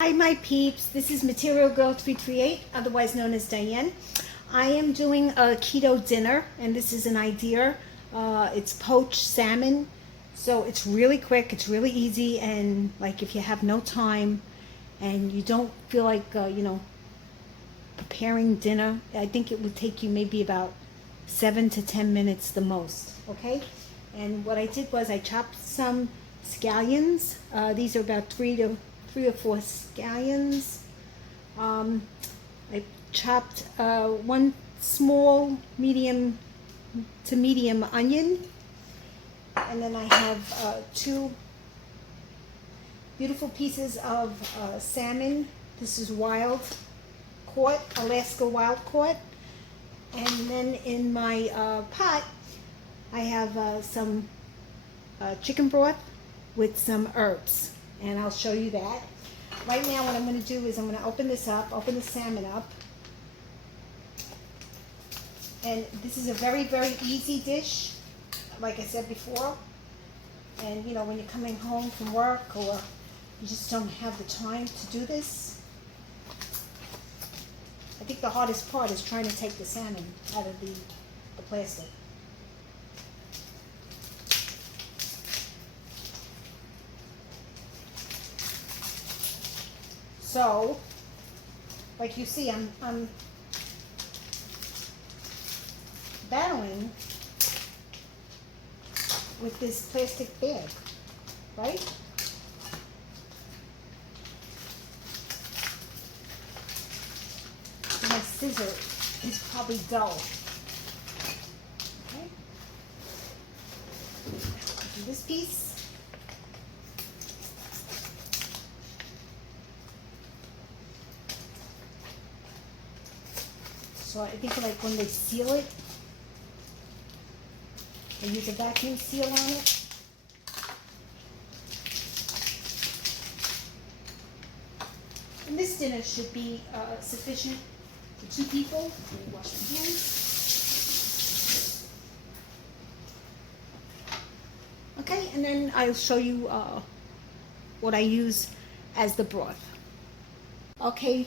Hi my peeps, this is Material Girl 338, otherwise known as Diane. I am doing a keto dinner and this is an idea. It's poached salmon, so it's really quick, it's really easy, and like if you have no time and you don't feel like preparing dinner, I think it would take you maybe about 7 to 10 minutes the most. Okay, and what I did was I chopped some scallions. These are about three or four scallions. I chopped one small medium to medium onion, and then I have two beautiful pieces of salmon. This is wild caught, Alaska wild caught. And then in my pot I have some chicken broth with some herbs, and I'll show you that. Right now what I'm going to do is I'm going to open this up, open the salmon up. And this is a very, very easy dish, like I said before. And you know, when you're coming home from work or you just don't have the time to do this, I think the hardest part is trying to take the salmon out of the plastic. So, like you see, I'm battling with this plastic bag, right? My scissor is probably dull. Okay. Do this piece. So I think like when they seal it, they use a vacuum seal on it. And this dinner should be sufficient for 2 people. Let me wash my hands. Okay, and then I'll show you what I use as the broth. Okay,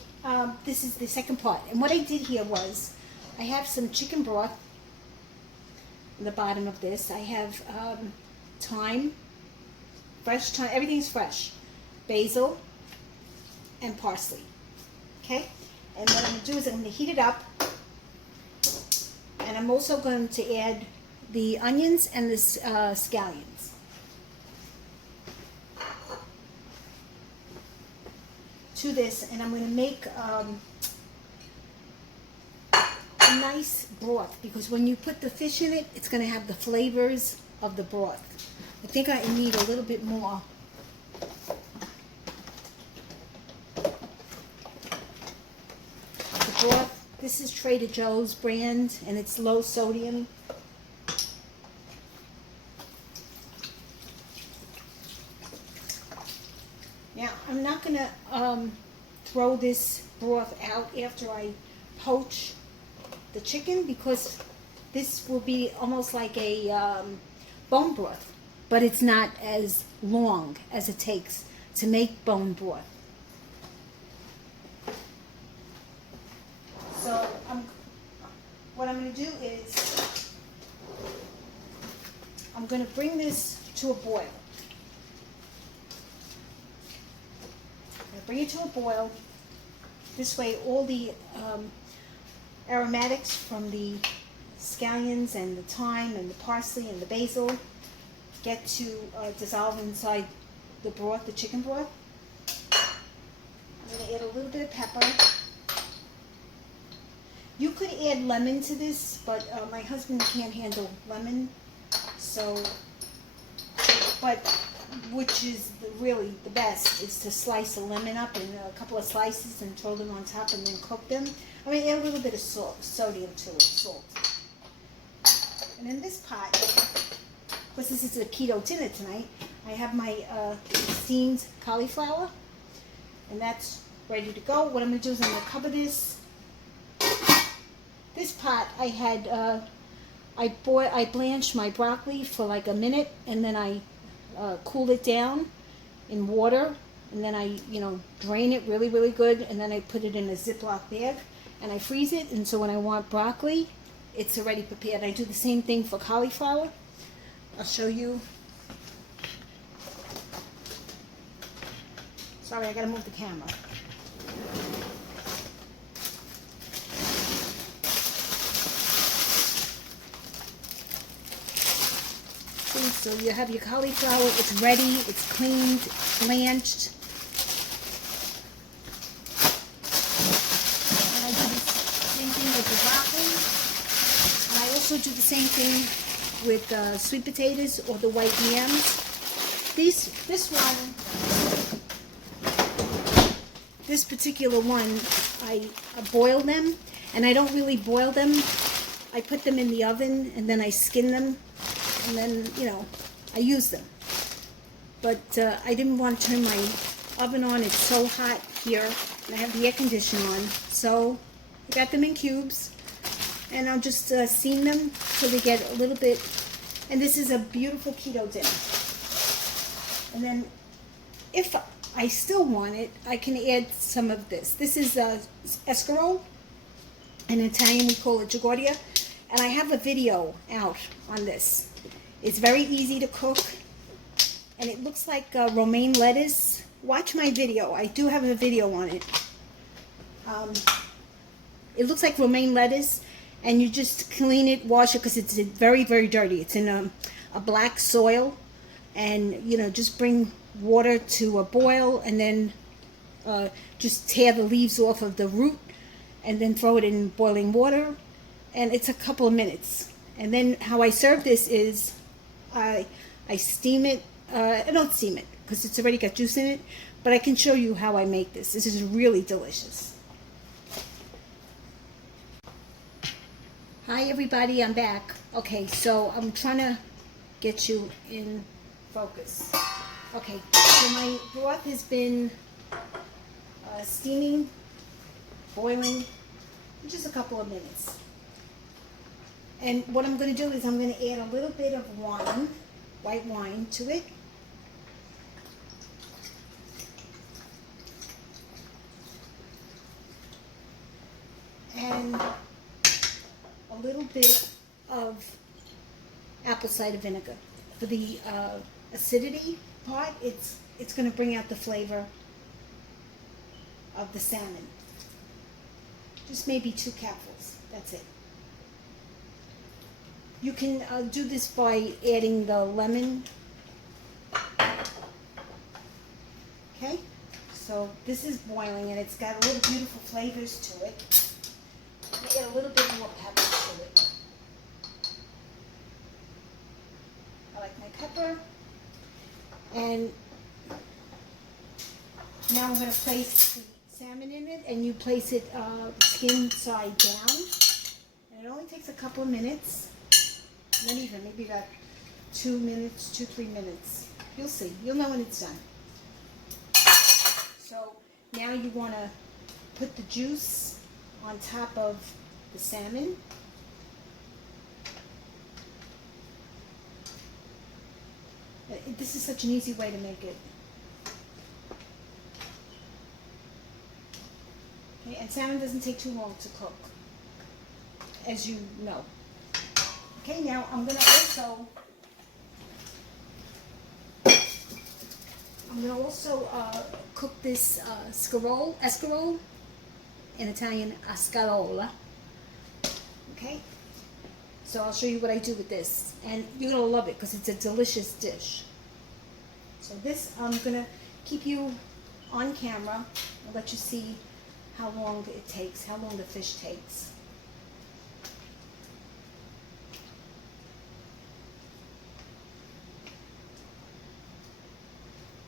this is the second part. And what I did here was, I have some chicken broth in the bottom of this. I have thyme, fresh thyme, everything's fresh, basil, and parsley. Okay, and what I'm going to do is I'm going to heat it up, and I'm also going to add the onions and the scallions. To this, and I'm going to make a nice broth, because when you put the fish in it, it's going to have the flavors of the broth. I think I need a little bit more. The broth, this is Trader Joe's brand, and it's low sodium. Now, I'm not going to throw this broth out after I poach the chicken, because this will be almost like a bone broth, but it's not as long as it takes to make bone broth. So what I'm going to do is I'm going to bring this to a boil. Bring it to a boil. This way all the aromatics from the scallions and the thyme and the parsley and the basil get to dissolve inside the broth, the chicken broth. I'm going to add a little bit of pepper. You could add lemon to this, but my husband can't handle lemon, so, but which is really the best, is to slice a lemon up in a couple of slices and throw them on top and then cook them. I mean, add a little bit of sodium to it, salt. And in this pot, because this is a keto dinner tonight, I have my steamed cauliflower, and that's ready to go. What I'm going to do is I'm going to cover this. This pot, I had, I blanched my broccoli for like a minute, and then I cooled it down in water and then I, drain it really, really good, and then I put it in a Ziploc bag, and I freeze it, and so when I want broccoli, it's already prepared. I do the same thing for cauliflower. I'll show you. Sorry, I gotta move the camera. See, so you have your cauliflower, it's ready, it's cleaned, blanched. And I do the same thing with the broccoli. And I also do the same thing with sweet potatoes or the white yams. This particular one, I boil them, and I don't really boil them. I put them in the oven, and then I skin them, and then, I use them. But I didn't want to turn my oven on. It's so hot here, and I have the air conditioner on. So I got them in cubes, and I'll just steam them so they get a little bit. And this is a beautiful keto dinner. And then if I still want it, I can add some of this. This is escarole. In Italian, we call it giardia. And I have a video out on this. It's very easy to cook. And it looks like romaine lettuce. Watch my video. I do have a video on it. It looks like romaine lettuce. And you just clean it, wash it, because it's very, very dirty. It's in a black soil. And, just bring water to a boil, and then just tear the leaves off of the root, and then throw it in boiling water, and it's a couple of minutes. And then how I serve this is I steam it. I don't steam it because it's already got juice in it, but I can show you how I make this. This is really delicious. Hi everybody, I'm back. Okay, so I'm trying to get you in focus. Okay, so my broth has been steaming, boiling, in just a couple of minutes. And what I'm going to do is I'm going to add a little bit of wine, white wine, to it. And a little bit of apple cider vinegar. For the acidity part, it's going to bring out the flavor of the salmon. Just maybe 2 capfuls. That's it. You can do this by adding the lemon. Okay, so this is boiling, and it's got a little beautiful flavors to it. Add a little bit more pepper to it. I like my pepper. And now I'm going to place the salmon in it, and you place it skin side down. And it only takes a couple of minutes. Not even, maybe about 2 minutes, 2-3 minutes. You'll see. You'll know when it's done. So now you want to put the juice on top of the salmon. This is such an easy way to make it. Okay, and salmon doesn't take too long to cook, as you know. Okay, now I'm going to also cook this escarole, in Italian ascarola. Okay, so I'll show you what I do with this, and you're going to love it because it's a delicious dish. So this, I'm going to keep you on camera and let you see how long it takes, how long the fish takes.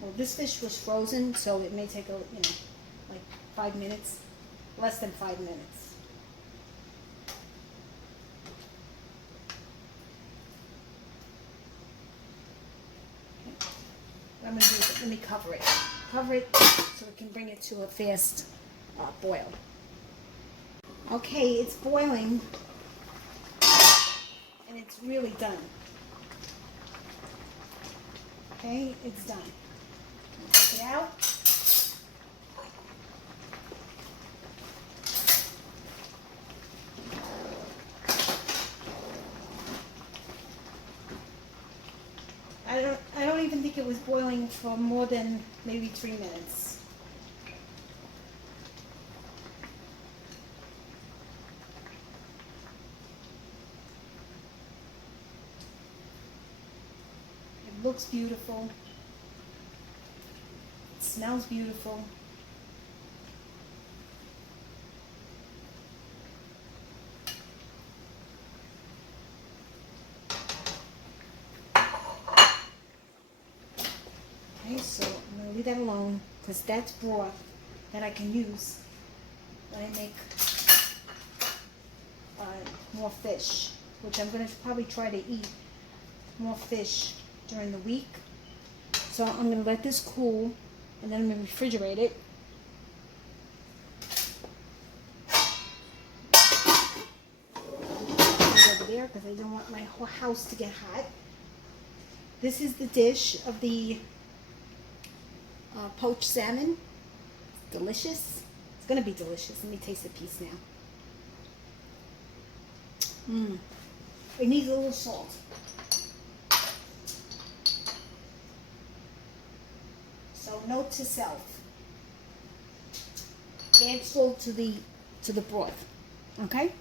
Well, this fish was frozen, so it may take like 5 minutes, less than 5 minutes. Okay. What I'm going to do is let me cover it so we can bring it to a fast boil. Okay, it's boiling, and it's really done. Okay, it's done. Take it out. think it was boiling for more than maybe 3 minutes. It looks beautiful. It smells beautiful. Okay, so I'm going to leave that alone because that's broth that I can use when I make more fish, which I'm going to probably try to eat more fish during the week. So I'm going to let this cool and then I'm going to refrigerate it. Put it over there because I don't want my whole house to get hot. This is the dish of the poached salmon. Delicious. It's going to be delicious. Let me taste a piece now. It needs a little salt. So note to self: add salt to the broth. Okay.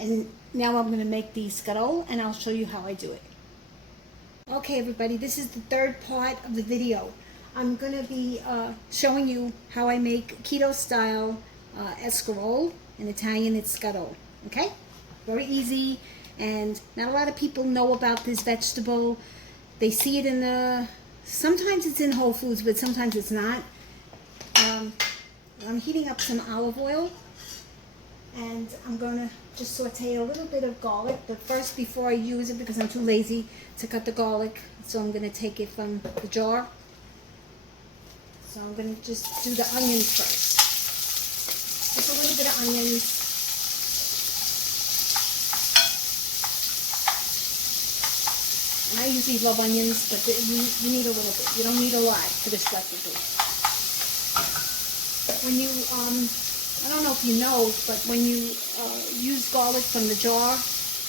And now I'm going to make the scuttle, and I'll show you how I do it. Okay, everybody, this is the third part of the video. I'm going to be showing you how I make keto style escarole. In Italian, it's scuttle. Okay? Very easy, and not a lot of people know about this vegetable. They see it in the, sometimes it's in Whole Foods, but sometimes it's not. I'm heating up some olive oil, and I'm going to just saute a little bit of garlic, but first, before I use it, because I'm too lazy to cut the garlic, so I'm going to take it from the jar. So I'm going to just do the onions first. Just a little bit of onions. And I usually love onions, but you need a little bit. You don't need a lot for this recipe. When you, I don't know if you know, but when you use garlic from the jar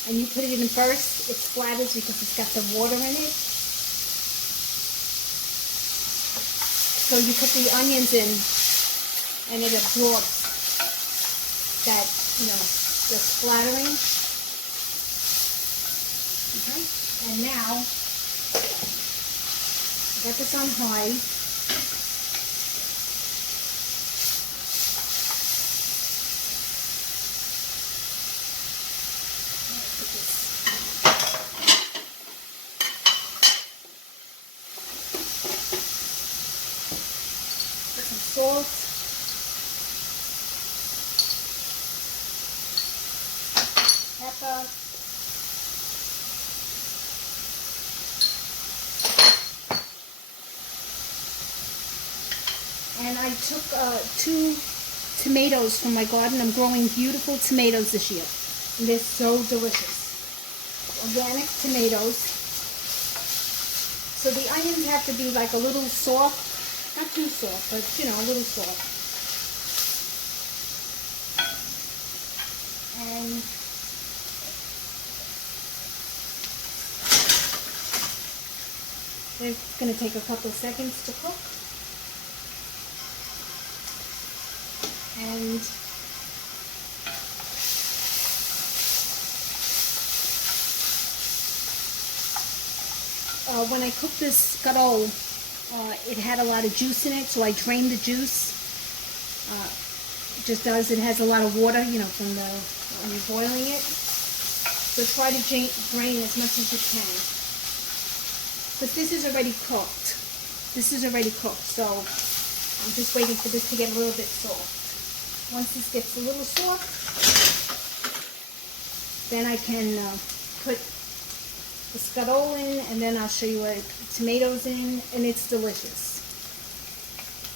and you put it in first, it splatters because it's got the water in it. So you put the onions in and it absorbs that, the splattering. Okay, and now I got this on high. Put some salt. Pepper. And I took 2 tomatoes from my garden. I'm growing beautiful tomatoes this year. And they're so delicious. Organic tomatoes. So the onions have to be like a little soft. Not too soft, but a little soft. And they're going to take a couple seconds to cook. And when I cooked this scuttle, it had a lot of juice in it, so I drained the juice. It just does. It has a lot of water, from when you're boiling it. So try to drain as much as you can. But this is already cooked. This is already cooked, so I'm just waiting for this to get a little bit soft. Once this gets a little soft, then I can put the scuttle in, and then I'll show you what tomatoes in, and it's delicious.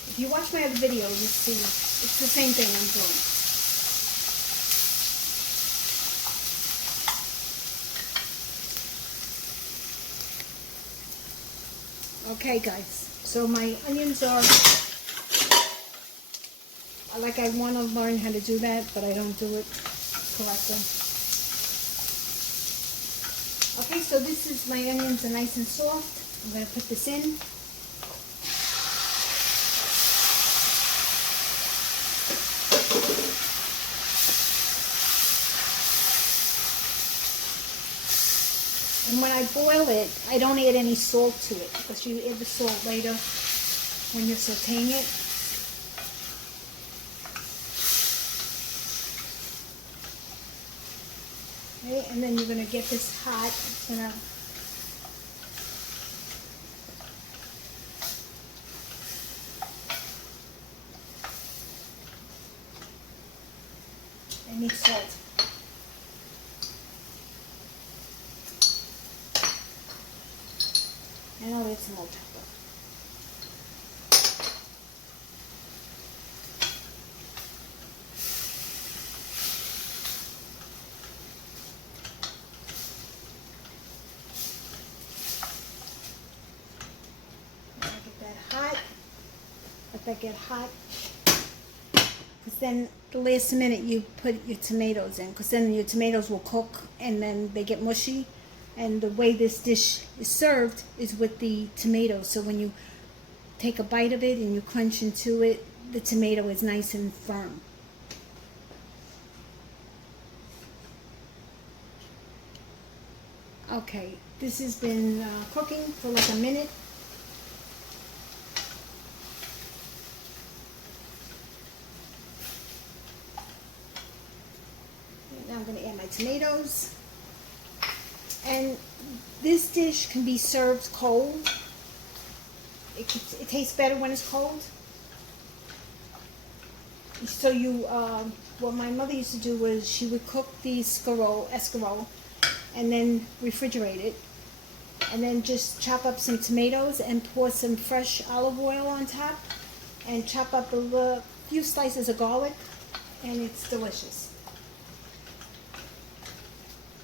If you watch my other video, you see it's the same thing I'm doing. Okay, guys, so my onions are, like, I want to learn how to do that, but I don't do it correctly. Okay, so this is, my onions are nice and soft. I'm going to put this in. And when I boil it, I don't add any salt to it, because you add the salt later when you're sauteing it. Okay, and then you're going to get this hot. It's going to I need salt. And I'll add some more pepper. Get that hot. Let that get hot. Because then the last minute you put your tomatoes in, because then your tomatoes will cook and then they get mushy. And the way this dish is served is with the tomatoes. So when you take a bite of it and you crunch into it, the tomato is nice and firm. Okay, this has been cooking for like a minute. Now I'm going to add my tomatoes. And this dish can be served cold. It tastes better when it's cold. So you, what my mother used to do was she would cook the escarole, and then refrigerate it, and then just chop up some tomatoes and pour some fresh olive oil on top, and chop up a few slices of garlic, and it's delicious.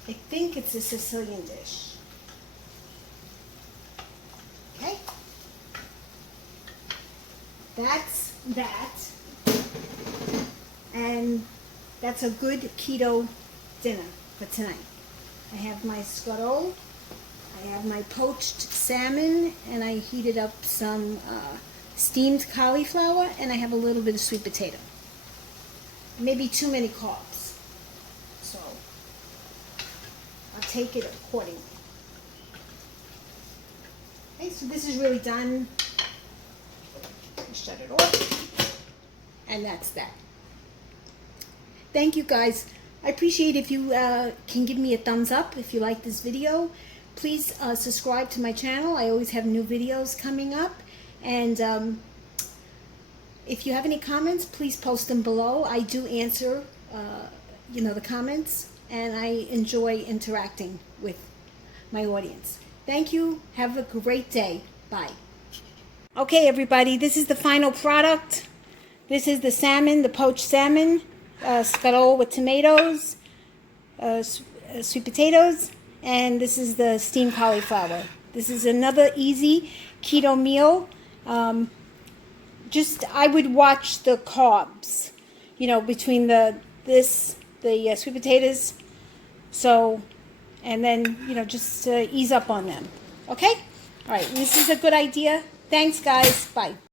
I think it's a Sicilian dish. Okay? That's that. And that's a good keto dinner for tonight. I have my scallion, I have my poached salmon, and I heated up some steamed cauliflower, and I have a little bit of sweet potato. Maybe too many carbs. So I'll take it accordingly. Okay, so this is really done. Shut it off. And that's that. Thank you guys. I appreciate if you can give me a thumbs up if you like this video. Please subscribe to my channel. I always have new videos coming up. And if you have any comments, please post them below. I do answer the comments, and I enjoy interacting with my audience. Thank you. Have a great day. Bye. Okay, everybody, this is the final product. This is the salmon, the poached salmon, scallion with tomatoes, sweet potatoes, and this is the steamed cauliflower. This is another easy keto meal. I would watch the carbs, between the sweet potatoes. So, and then, just ease up on them. Okay? All right, this is a good idea. Thanks, guys. Bye.